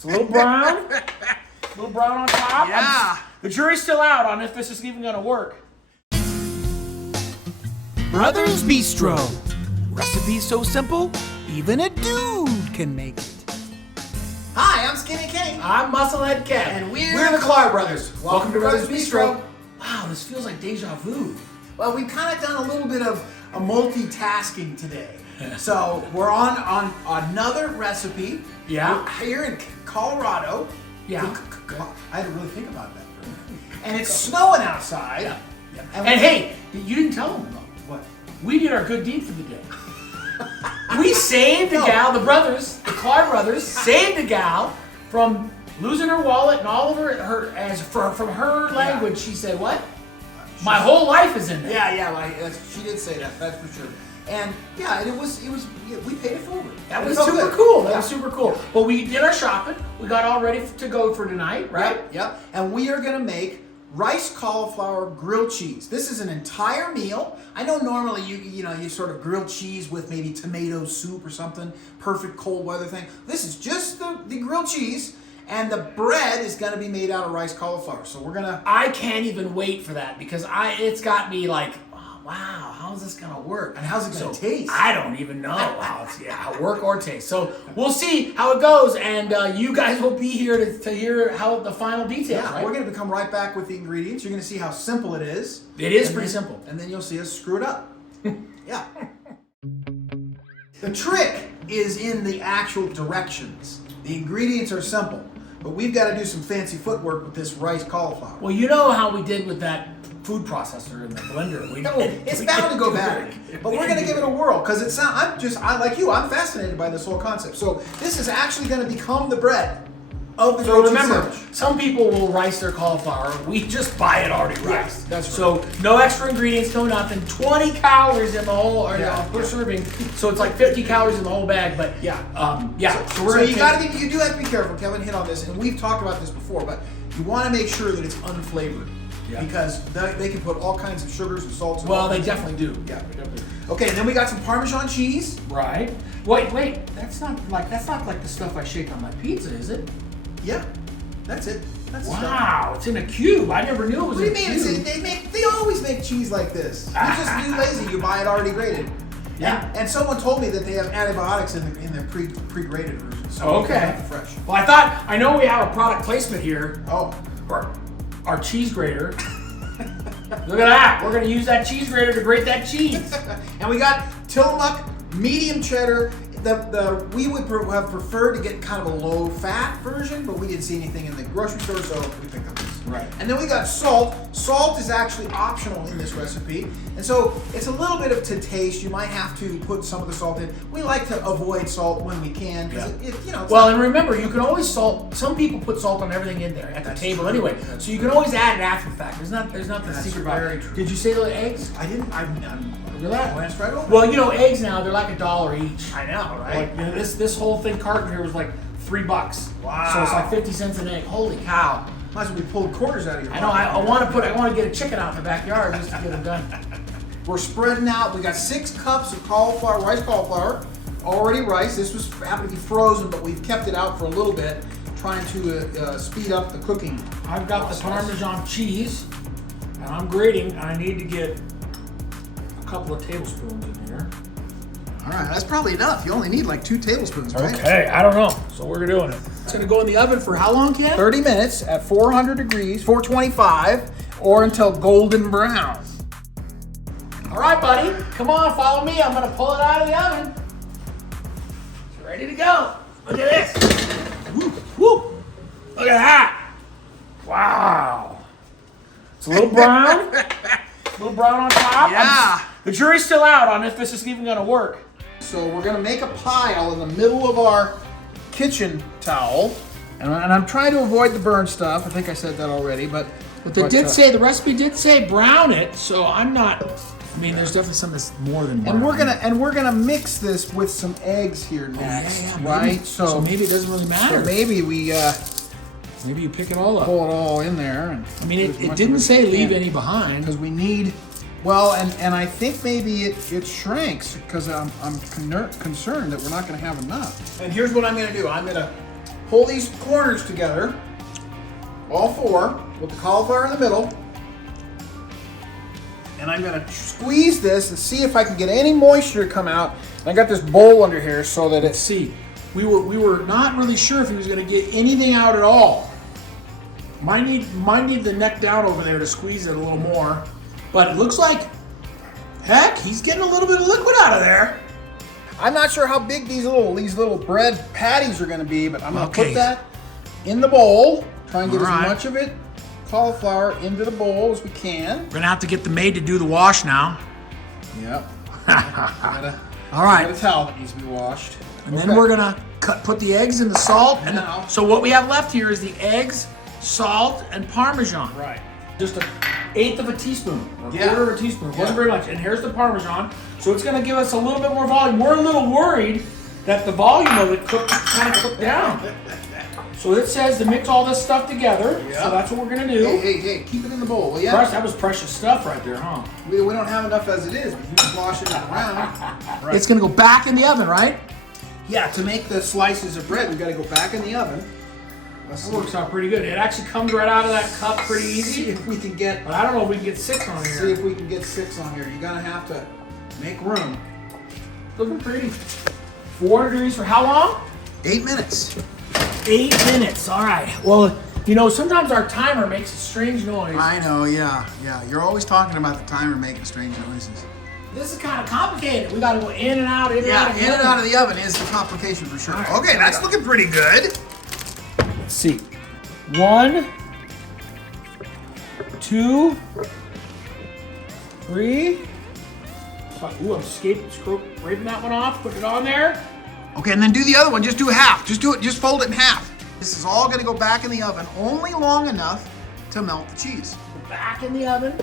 It's a little brown. A little brown on top. Yeah. The jury's still out on if this is even gonna work. Brothers Bistro. Recipe so simple, even a dude can make it. Hi, I'm Skinny Kenny. I'm Musclehead Kev. And we're the Cauliflower Brothers. Welcome to Brothers Bistro. Wow, this feels like deja vu. Well, we've kind of done a little bit of a multitasking today. So we're on another recipe. Yeah. We're here in Colorado. Yeah. I had to really think about that. And it's snowing outside. Yeah. And hey, you didn't tell them though. What? We did our good deed for the day. We saved the gal, the brothers, the Clark brothers, saved the gal from losing her wallet and all of from her language. She said, "What? My whole life is in there." Yeah. She did say that. That's for sure. And yeah, we paid it forward. That was super cool. That was super cool. Yeah. Well, we did our shopping. We got all ready to go for tonight, right? Yep. And we are gonna make rice cauliflower grilled cheese. This is an entire meal. I know normally you sort of grilled cheese with maybe tomato soup or something, perfect cold weather thing. This is just the grilled cheese, and the bread is gonna be made out of rice cauliflower. So we're gonna. I can't even wait for that because it's got me like, oh, wow, how's this gonna work? And how's it gonna taste? I don't even know how it's work or taste. So we'll see how it goes, and you guys will be here to hear how the final details. Yeah, right? we're gonna come right back with the ingredients. You're gonna see how simple it is. It is pretty simple. And then you'll see us screw it up. Yeah. The trick is in the actual directions. The ingredients are simple, but we've got to do some fancy footwork with this rice cauliflower. Well, you know how we did with that food processor in the blender. It's bound to go bad, but we're gonna give it a whirl because like you, I'm fascinated by this whole concept. So this is actually gonna become the bread of the So grilled cheese remember, sandwich. some people will rice their cauliflower. We just buy it already riced. That's So no extra ingredients, no nothing. 20 calories in the whole per serving. So it's like 50 calories in the whole bag. But Yeah. So we're you do have to be careful. Kevin hit on this, and we've talked about this before, but you want to make sure that it's unflavored. Yeah. Because they can put all kinds of sugars and salts. Well, they definitely do. Yeah, they definitely do. Okay, and then we got some Parmesan cheese. Right. Wait. That's not like the stuff I shake on my pizza, is it? Yeah, that's it. That's the stuff. Wow, it's in a cube. I never knew it was What do in you a mean? cube. They always make cheese like this. You're just too lazy. You buy it already grated. Yeah. And someone told me that they have antibiotics in their pre-grated version. So Okay. you have the fresh. Well, I know we have a product placement here. Oh. Our cheese grater. Look at that. We're going to use that cheese grater to grate that cheese. And we got Tillamook medium cheddar. We would have preferred to get kind of a low-fat version, but we didn't see anything in the grocery store, so we picked up this. Right. And then we got salt. Salt is actually optional in this recipe, and so it's a little bit to taste. You might have to put some of the salt in. We like to avoid salt when we can, because Well, and remember, you can always salt. Some people put salt on everything in there at the table anyway, so you can always add it after the fact. There's not the secret about very it. true. Did you say the eggs? I didn't. I'm Relax. glanced right over. Well, eggs now they're like $1 each. I know, right? Like this whole thing carton here was like $3. Wow. So it's like 50 cents an egg. Holy cow! Might as well be pulled quarters out of your I know. I want to get a chicken out in the backyard just to get them done. We're spreading out. We got 6 cups of rice cauliflower, already riced. This happened to be frozen, but we've kept it out for a little bit, trying to speed up the cooking. I've got the Parmesan cheese, and I'm grating. I need to get a couple of tablespoons in here. All right, that's probably enough. You only need like 2 tablespoons, right? Okay, I don't know. So we're doing it. It's gonna go in the oven for how long, Ken? 30 minutes at 400 degrees, 425, or until golden brown. All right, buddy. Come on, follow me. I'm gonna pull it out of the oven. It's ready to go. Look at this. Woo, woo. Look at that. Wow. It's a little brown. A little brown on top. Yeah. The jury's still out on if this is even gonna work. So we're gonna make a pile in the middle of our kitchen towel. And I'm trying to avoid the burn stuff. I think I said that already, but The recipe did say brown it, so I'm not. I mean, there's definitely some that's more than brown. And we're gonna mix this with some eggs here next, right? Maybe, so maybe it doesn't really matter. So maybe we maybe you pick it all up. pull it all in there. And I mean, it didn't say leave any behind. because we need. Well, and I think maybe it shrinks because I'm concerned that we're not going to have enough. And here's what I'm going to do. I'm going to pull these corners together, all four, with the cauliflower in the middle. And I'm gonna squeeze this and see if I can get any moisture to come out. I got this bowl under here so that it's, see, we were not really sure if he was gonna get anything out at all. Might need the neck down over there to squeeze it a little more. But it looks like, heck, he's getting a little bit of liquid out of there. I'm not sure how big these little bread patties are gonna be, but I'm gonna put that in the bowl. Try and get as much of it, cauliflower, into the bowl as we can. We're gonna have to get the maid to do the wash now. Yep. All right. Got a towel that needs to be washed. And then we're gonna put the eggs in the salt. And now, so what we have left here is the eggs, salt, and Parmesan. Right. Just an eighth of a teaspoon, or a quarter of a teaspoon. It wasn't very much. And here's the Parmesan. So it's gonna give us a little bit more volume. We're a little worried that the volume of it kind of cooked down. So it says to mix all this stuff together. Yep. So that's what we're gonna do. Hey, keep it in the bowl, will ya? Gosh, that was precious stuff right there, huh? We don't have enough as it is, but you can slosh it around. Right. It's gonna go back in the oven, right? Yeah, to make the slices of bread, we gotta go back in the oven. That works out pretty good. It actually comes right out of that cup pretty easy. See if we can get. But I don't know if we can get 6 on here. See if we can get 6 on here. You're gonna have to make room. Looking pretty. 400 degrees for how long? 8 minutes. 8 minutes. All right. Well, you know, sometimes our timer makes a strange noise. I know. Yeah. You're always talking about the timer making strange noises. This is kind of complicated. We got to go in and out, in and out. In and out of the oven is the complication for sure. Right, okay, that's looking pretty good. Let's see. 1, 2, 3. Ooh, I'm scraping that one off. Put it on there. Okay, and then do the other one. Just do half. Just fold it in half. This is all gonna go back in the oven only long enough to melt the cheese. Back in the oven.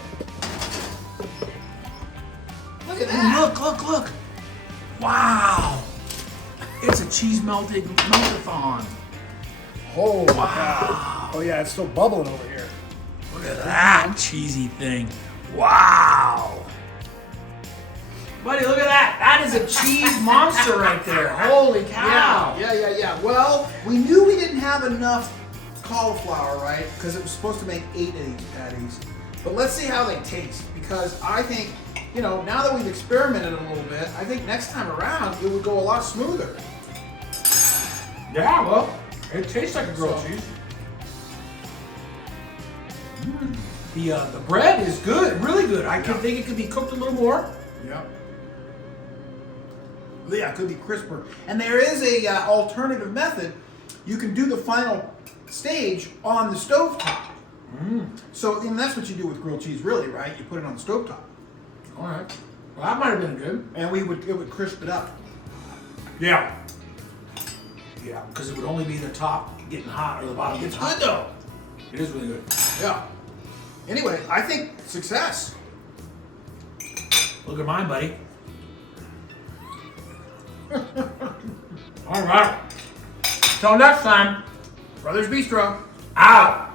Look at that. Look. Wow. It's a cheese meltathon. Oh, wow. Oh, yeah, it's still bubbling over here. Look at that cheesy thing. Wow. Buddy, look at that. That is a cheese monster right there. Holy cow. Yeah. Well, we knew we didn't have enough cauliflower, right? Because it was supposed to make 8 of these patties. But let's see how they taste. Because I think, you know, now that we've experimented a little bit, I think next time around it would go a lot smoother. Yeah, well, it tastes like a grilled cheese. The bread is good, really good. I think it could be cooked a little more. Yeah, it could be crisper. And there is a alternative method. You can do the final stage on the stovetop. So, and that's what you do with grilled cheese, really, right? You put it on the stovetop. All right. Well, that might have been good. And it would crisp it up. Yeah. Yeah, because it would only be the top getting hot or the bottom gets hot. Good though. It is really good. Yeah. Anyway, I think success. Look at mine, buddy. All right. Till next time, Brothers Bistro. out.